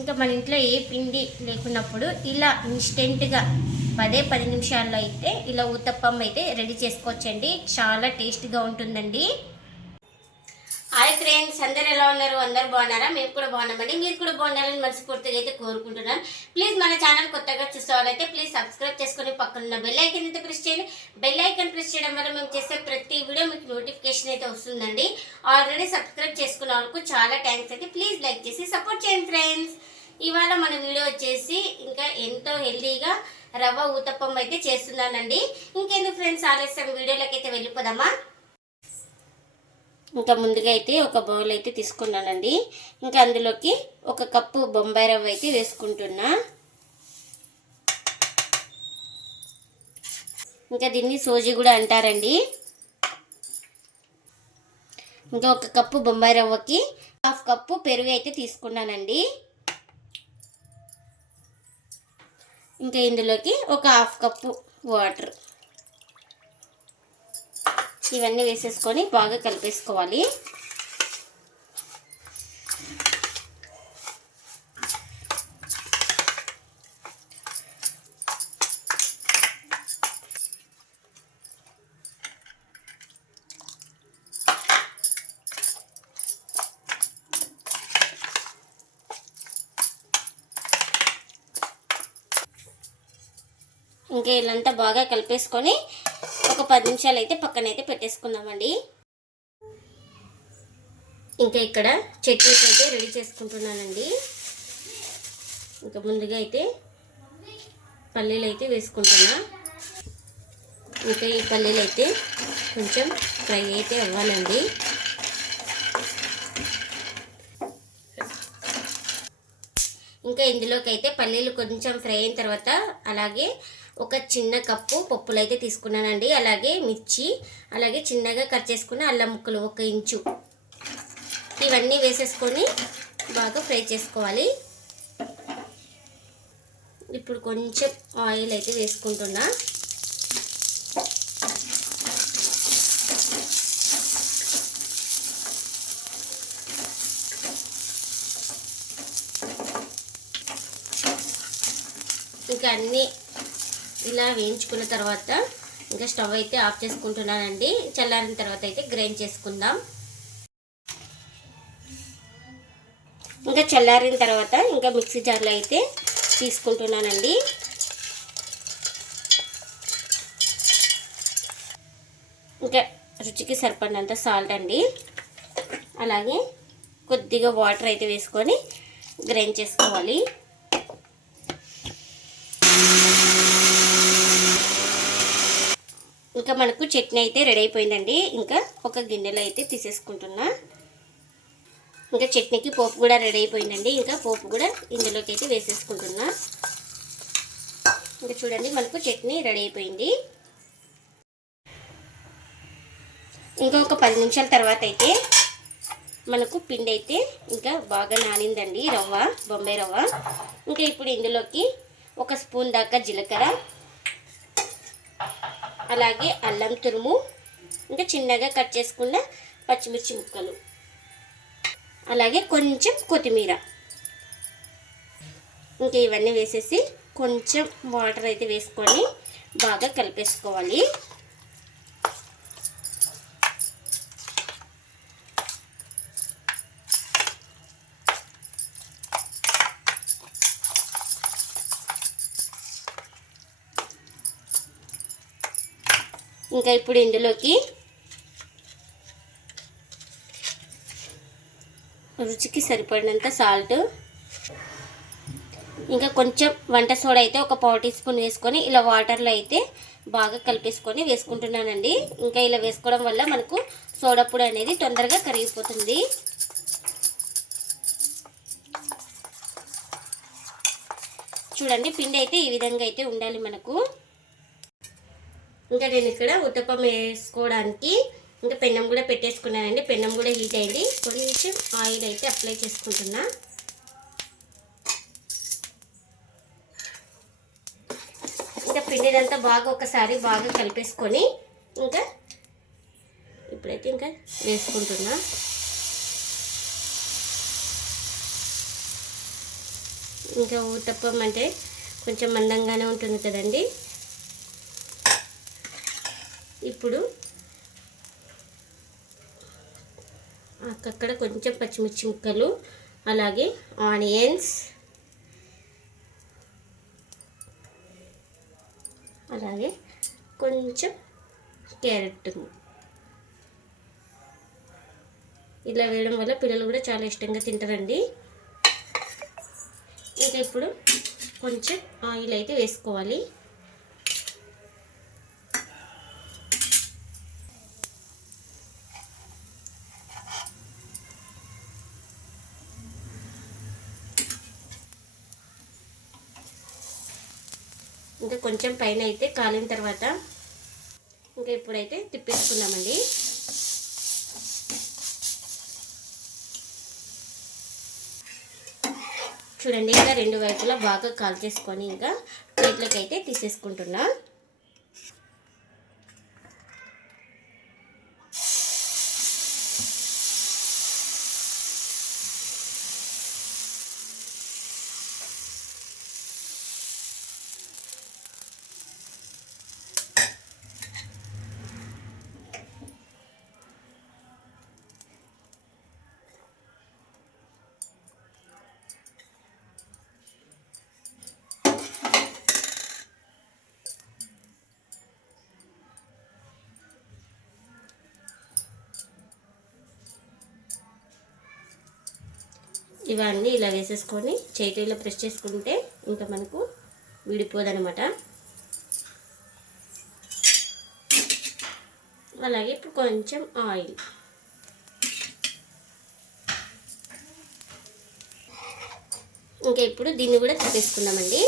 ఇంకా మన ఇంట్లో ఏ పిండి లేకున్నప్పుడు ఇలా ఇన్స్టెంట్గా పదే పది నిమిషాల్లో అయితే ఇలా ఉత్తప్పం అయితే రెడీ చేసుకోవచ్చండి. చాలా టేస్ట్గా ఉంటుందండి. హాయ్ ఫ్రెండ్స్ అందరు ఎలా ఉన్నారు? అందరు బాగున్నారా? మేము కూడా బాగున్నామండి. మీరు కూడా బాగున్నారని మనస్ఫూర్తిగా అయితే కోరుకుంటున్నాను ప్లీజ్ మన ఛానల్ కొత్తగా చూసేవాళ్ళైతే ప్లీజ్ సబ్స్క్రైబ్ చేసుకుని పక్కన ఉన్న బెల్ ఐకన్ అయితే ప్రెస్ చేయండి. బెల్ ఐకన్ ప్రెస్ చేయడం వల్ల మేము చేసే ప్రతి వీడియో మీకు నోటిఫికేషన్ అయితే వస్తుందండి. ఆల్రెడీ సబ్స్క్రైబ్ చేసుకున్న వాళ్ళకు చాలా థ్యాంక్స్ అయితే ప్లీజ్ లైక్ చేసి సపోర్ట్ చేయండి ఫ్రెండ్స్ ఇవాళ మన వీడియో వచ్చేసి ఇంకా ఎంతో హెల్దీగా రవ్వ ఊతప్పం అయితే చేస్తున్నానండి. ఇంకెందుకు ఫ్రెండ్స్ ఆలస్యం. వీడియోలోకి అయితే వెళ్ళిపోదామా? ఇంకా ముందుగా అయితే ఒక బౌల్ అయితే తీసుకున్నానండి. ఇంకా అందులోకి ఒక కప్పు బొంబాయి రవ్వ అయితే వేసుకుంటున్నా. ఇంకా దీన్ని సోజీ కూడా అంటారండి. ఇంకా ఒక కప్పు బొంబాయి రవ్వకి హాఫ్ కప్పు పెరుగు అయితే తీసుకున్నానండి. ఇంకా ఇందులోకి ఒక హాఫ్ కప్పు వాటర్. ఇవన్నీ వేసేసుకొని బాగా కలిపేసుకోవాలి. ఇంకా ఇలాంతా బాగా కలిపేసుకొని ఒక పది నిమిషాలు అయితే పక్కనైతే పెట్టేసుకుందామండి. ఇంకా ఇక్కడ చట్నీకి అయితే రెడీ చేసుకుంటున్నానండి. ఇంకా ముందుగా అయితే పల్లీలు అయితే వేసుకుంటున్నా. ఇంకా ఈ పల్లీలు అయితే కొంచెం ఫ్రై అయితే అవ్వాలండి. ఇంకా ఇందులోకి అయితే పల్లీలు కొంచెం ఫ్రై అయిన తర్వాత అలాగే ఒక చిన్న కప్పు పప్పులు అయితే తీసుకున్నానండి. అలాగే మిర్చి అలాగే చిన్నగా కట్ చేసుకున్న అల్లం ముక్కలు ఒక ఇంచు. ఇవన్నీ వేసేసుకొని బాగా ఫ్రై చేసుకోవాలి. ఇప్పుడు కొంచెం ఆయిల్ అయితే వేసుకుంటున్నా. ఇంకా అన్నీ ఇలా వేయించుకున్న తర్వాత ఇంకా స్టవ్ అయితే ఆఫ్ చేసుకుంటున్నానండి. చల్లారిన తర్వాత అయితే గ్రైండ్ చేసుకుందాం. ఇంకా చల్లారిన తర్వాత ఇంకా మిక్సీ జార్లో అయితే తీసుకుంటున్నానండి. ఇంకా రుచికి సరిపడినంత సాల్ట్ అండి. అలాగే కొద్దిగా వాటర్ అయితే వేసుకొని గ్రైండ్ చేసుకోవాలి. ఇంకా మనకు చట్నీ అయితే రెడీ అయిపోయిందండి. ఇంకా ఒక గిన్నెలో అయితే తీసేసుకుంటున్నా. ఇంకా చట్నీకి పోపు కూడా రెడీ అయిపోయిందండి. ఇంకా పోపు కూడా ఇందులోకి అయితే వేసేసుకుంటున్నా. ఇంకా చూడండి మనకు చట్నీ రెడీ అయిపోయింది. ఇంకా ఒక పది నిమిషాల తర్వాత అయితే మనకు పిండి అయితే ఇంకా బాగా నానిందండి. రవ్వ బొంబాయి రవ్వ. ఇంకా ఇప్పుడు ఇందులోకి ఒక స్పూన్ దాకా జీలకర్ర. అలాగే అల్లం తురుము ఇంకా చిన్నగా కట్ చేసుకున్న పచ్చిమిర్చి ముక్కలు. అలాగే కొంచెం కొత్తిమీర. ఇంకా ఇవన్నీ వేసేసి కొంచెం వాటర్ అయితే వేసుకొని బాగా కలిపేసుకోవాలి. ఇంకా ఇప్పుడు ఇందులోకి రుచికి సరిపడినంత సాల్ట్. ఇంకా కొంచెం వంట సోడా అయితే ఒక పావు టీ స్పూన్ వేసుకొని ఇలా వాటర్లో అయితే బాగా కలిపేసుకొని వేసుకుంటున్నానండి. ఇంకా ఇలా వేసుకోవడం వల్ల మనకు సోడా పొడి అనేది తొందరగా కరిగిపోతుంది. చూడండి పిండి అయితే ఈ విధంగా అయితే ఉండాలి మనకు. ఇంకా నేను ఇక్కడ ఉత్తప్పం వేసుకోవడానికి ఇంకా పెన్నం కూడా పెట్టేసుకున్నానండి. పెన్నం కూడా హీట్ అయింది. కొంచెం ఆయిల్ అయితే అప్లై చేసుకుంటున్నా. ఇంకా పిండిదంతా బాగా ఒకసారి బాగా కలిపేసుకొని ఇంకా ఇప్పుడైతే ఇంకా వేసుకుంటున్నా. ఇంకా ఊతప్పం అంటే కొంచెం మందంగానే ఉంటుంది కదండి. ఇప్పుడు అక్కడ కొంచెం పచ్చిమిర్చి ముక్కలు అలాగే ఆనియన్స్ అలాగే కొంచెం క్యారెట్. ఇలా వేయడం వల్ల పిల్లలు కూడా చాలా ఇష్టంగా తింటారండి. ఇంకా ఇప్పుడు కొంచెం ఆయిల్ అయితే వేసుకోవాలి. ఇంకా కొంచెం పైన అయితే కాలిన తర్వాత ఇంకా ఇప్పుడైతే తిప్పేసుకుందామండి. చూడండి ఇంకా రెండు వైపులా బాగా కాల్ చేసుకొని ఇంకా ప్లేట్లోకి అయితే తీసేసుకుంటున్నా. ఇవన్నీ ఇలా వేసేసుకొని చేతి ఇలా ప్రెస్ చేసుకుంటే ఇంకా మనకు విడిపోదనమాట అలాగే ఇప్పుడు కొంచెం ఆయిల్. ఇంకా ఇప్పుడు దీన్ని కూడా తిప్పేసుకుందామండి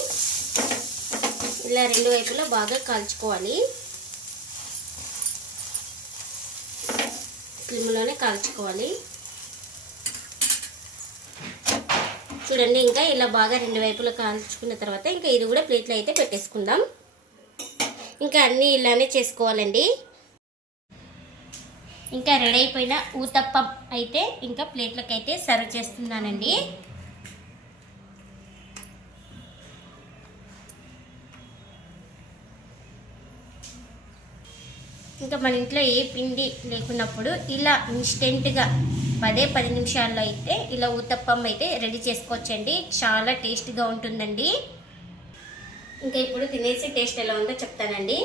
ఇలా రెండు వైపులా బాగా కాల్చుకోవాలి. క్రిములోనే కాల్చుకోవాలి. చూడండి ఇంకా ఇలా బాగా రెండు వైపులా కాల్చుకున్న తర్వాత ఇంకా ఇది కూడా ప్లేట్లో అయితే పెట్టేసుకుందాం. ఇంకా అన్నీ ఇలానే చేసుకోవాలండి. ఇంకా రెడీ అయిపోయిన ఊతప్పం అయితే ఇంకా ప్లేట్లకు అయితే సర్వ్ చేస్తున్నానండి. ఇంకా మన ఇంట్లో ఏ పిండి లేకున్నప్పుడు ఇలా ఇన్స్టెంట్గా పదే పది నిమిషాల్లో అయితే ఇలా ఊతప్పం అయితే రెడీ చేసుకోవచ్చండి. చాలా టేస్ట్గా ఉంటుందండి. ఇంకా ఇప్పుడు తినేసి టేస్ట్ ఎలా ఉందో చెప్తానండి.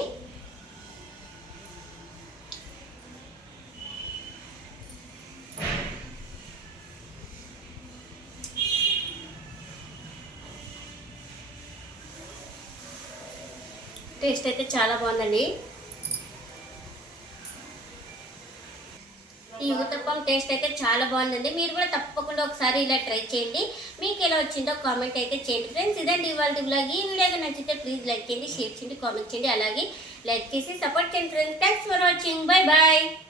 టేస్ట్ అయితే చాలా బాగుందండి. ఈ ఉత్తప్పం టేస్ట్ అయితే చాలా బాగుందండి. మీరు కూడా తప్పకుండా ఒకసారి ఇలా ట్రై చేయండి. మీకు ఎలా వచ్చిందో కామెంట్ అయితే చేయండి. ఫ్రెండ్స్ ఇదండి ఇవాళ బ్లాగ్ ఈ వీడియోగా నచ్చితే ప్లీజ్ లైక్ చేయండి షేర్ చేయండి కామెంట్ చేయండి. అలాగే లైక్ చేసి సపోర్ట్ చేయండి friends thanks for watching bye bye